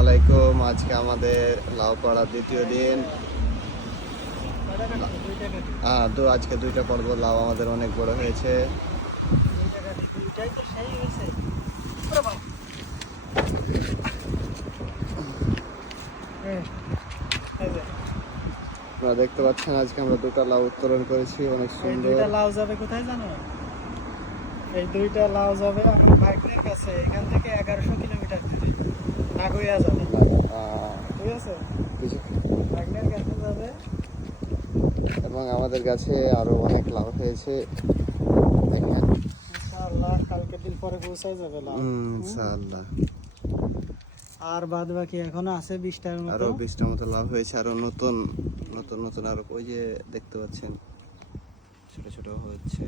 আলাইকুম। আজকে আমাদের লাউ পাড়ার দ্বিতীয় দিন। আজকে 2টা পর্ব লাউ আমাদের অনেক বড় হয়েছে। আপনারা দেখতে পাচ্ছেন আজকে আমরা 2টা লাউ উত্তোলন করেছি, অনেক সুন্দর। লাউ যাবে কোথায় জানো? এই 2টা লাউ যাবে আমার ভাগ্নের কাছে, এখান থেকে 1100 কিলোমিটার দূরে নাগরিয়া যাবে। ঠিক আছে, ভাগ্নের কাছে যাবে। এবং আমাদের কাছে আরো অনেক লাউ হয়েছে, দেখেন। ইনশাআল্লাহ কালকে দিন পরে পৌঁছায় যাবে লাউ। ইনশাআল্লাহ। আর বাদ বাকি এখনো আছে 20টার মতো। আরো 20টার মতো লাউ হয়েছে, আরো নতুন নতুন নতুন আরো ওই যে দেখতে পাচ্ছেন ছোট ছোট হচ্ছে।